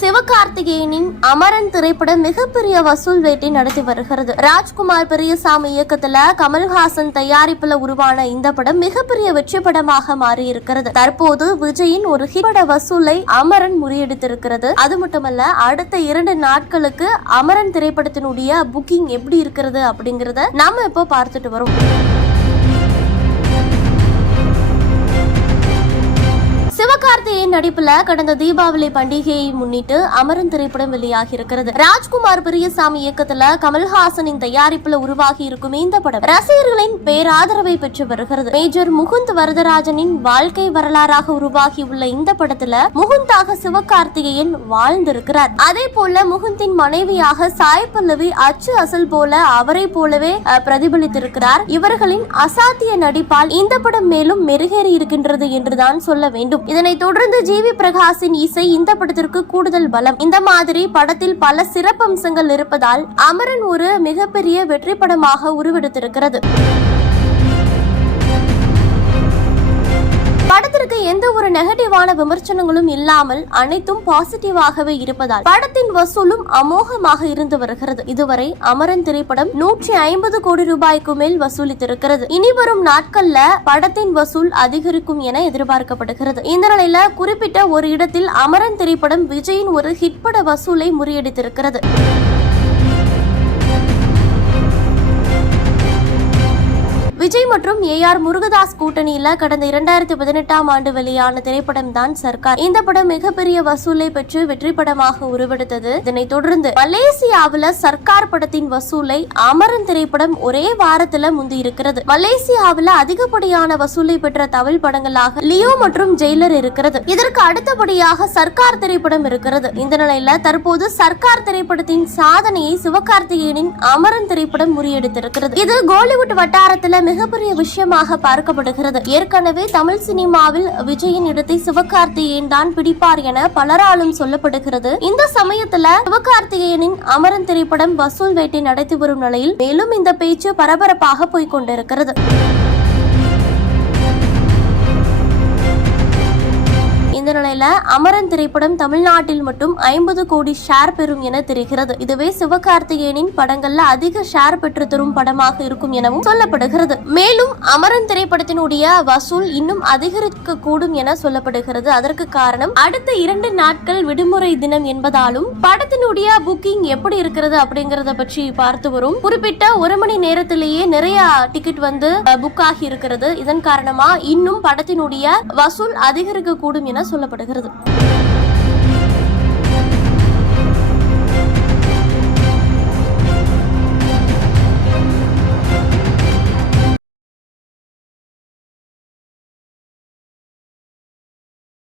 சிவகார்த்திகேயனின் அமரன் திரைப்படம் மிகப்பெரிய வசூல் வேட்டை நடத்தி வருகிறது. ராஜ்குமார் பெரியசாமி இயக்கத்துல கமல்ஹாசன் தயாரிப்புல உருவான இந்த படம் மிகப்பெரிய வெற்றி படமாக மாறி இருக்கிறது தற்போது விஜயின் ஒரு ஹிட் வசூலை அமரன் முறியடித்திருக்கிறது. அது மட்டுமல்ல அடுத்த இரண்டு நாட்களுக்கு அமரன் திரைப்படத்தினுடைய புக்கிங் எப்படி இருக்கிறது அப்படிங்கறத நாம இப்போ பார்த்துட்டு வரோம் சிவகார்த்திகேயன் நடிப்புல கடந்த தீபாவளி பண்டிகையை முன்னிட்டு அமரன் திரைப்படம் வெளியாகி இருக்கிறது ராஜ்குமார் பெரியசாமி இயக்கத்துல கமல்ஹாசனின் தயாரிப்புல உருவாகி இருக்கும் இந்த படம் ரசிகர்களின் பேராதரவை பெற்று வருகிறது. மேஜர் முகுந்த் வரதராஜனின் வாழ்க்கை வரலாறாக உருவாகியுள்ள இந்த படத்துல முகுந்தாக சிவகார்த்திகேயன் வாழ்ந்திருக்கிறார். அதே போல முகுந்தின் மனைவியாக சாய் பல்லவி அச்சு அசல் போல அவரை போலவே பிரதிபலித்திருக்கிறார். இவர்களின் அசாத்திய நடிப்பால் இந்த படம் மேலும் மெருகேறி இருக்கின்றது என்றுதான் சொல்ல வேண்டும். இதனைத் தொடர்ந்து ஜிவி பிரகாஷின் இசை இந்த படத்திற்கு கூடுதல் பலம். இந்த மாதிரி படத்தில் பல சிறப்பம்சங்கள் இருப்பதால் அமரன் ஒரு மிகப்பெரிய வெற்றி படமாக உருவெடுத்திருக்கிறது. படத்திற்கு எந்த ஒரு நெகட்டிவான விமர்சனங்களும் இல்லாமல் அனைத்தும் பாசிட்டிவாகவே இருப்பதால் படத்தின் வசூலும் அமோகமாக இருந்து வருகிறது. இதுவரை அமரன் திரைப்படம் நூற்றி ஐம்பது கோடி ரூபாய்க்கு மேல் வசூலித்திருக்கிறது. இனி வரும் நாட்கள்ல படத்தின் வசூல் அதிகரிக்கும் என எதிர்பார்க்கப்படுகிறது. இந்த நிலையில குறிப்பிட்ட ஒரு இடத்தில் அமரன் திரைப்படம் விஜயின் ஒரு ஹிட் பட வசூலை முறியடித்திருக்கிறது. விஜய் மற்றும் ஏ ஆர் முருகதாஸ் கூட்டணியில கடந்த இரண்டாயிரத்தி பதினெட்டாம் ஆண்டு வெளியான திரைப்படம் தான் சர்க்கார். இந்த படம் மிகப்பெரிய வசூலை பெற்று வெற்றி படமாக உருவெடுத்தது. இதனைத் தொடர்ந்து மலேசியாவில சர்க்கார் படத்தின் வசூலை அமரன் திரைப்படம் ஒரே வாரத்துல முந்தி இருக்கிறது. மலேசியாவில அதிகப்படியான வசூலை பெற்ற தமிழ் படங்களாக லியோ மற்றும் ஜெயிலர் இருக்கிறது. இதற்கு அடுத்தபடியாக சர்க்கார் திரைப்படம் இருக்கிறது. இந்த நிலையில தற்போது சர்க்கார் திரைப்படத்தின் சாதனையை சிவகார்த்திகேயனின் அமரன் திரைப்படம் முறியடித்திருக்கிறது. இது கோலிவுட் வட்டாரத்துல மிகப்பெரிய விஷயமாக பார்க்கப்படுகிறது. ஏற்கனவே தமிழ் சினிமாவில் விஜயின் இடத்தை சிவகார்த்திகேயன் தான் பிடிப்பார் என பலராலும் சொல்லப்படுகிறது. இந்த சமயத்துல சிவகார்த்திகேயனின் அமரன் திரைப்படம் வசூல் வேட்டை நடத்தி வரும் நிலையில் மேலும் இந்த பேச்சு பரபரப்பாக போய்க் கொண்டிருக்கிறது. இந்த நிலையில அமரன் திரைப்படம் தமிழ்நாட்டில் மட்டும் ஐம்பது கோடி ஷேர் பெறும் என தெரிகிறது. இதுவே சிவகார்த்திகேயனின் படங்கள்ல அதிக ஷேர் பெற்று தரும் படமாக இருக்கும் எனவும் சொல்லப்படுகிறது. மேலும் அமரன் திரைப்படத்தினுடைய வசூல் இன்னும் அதிகரிக்க கூடும் என சொல்லப்படுகிறது. அதற்கு காரணம் அடுத்த இரண்டு நாட்கள் விடுமுறை தினம் என்பதாலும் படத்தினுடைய புக்கிங் எப்படி இருக்கிறது அப்படிங்கறத பற்றி பார்த்து வரும். குறிப்பிட்ட ஒரு மணி நேரத்திலேயே நிறைய டிக்கெட் வந்து புக் ஆகி இருக்கிறது. இதன் காரணமா இன்னும் படத்தினுடைய வசூல் அதிகரிக்க கூடும் என சொல்லப்படுகிறது. கொண்டாடுகிறது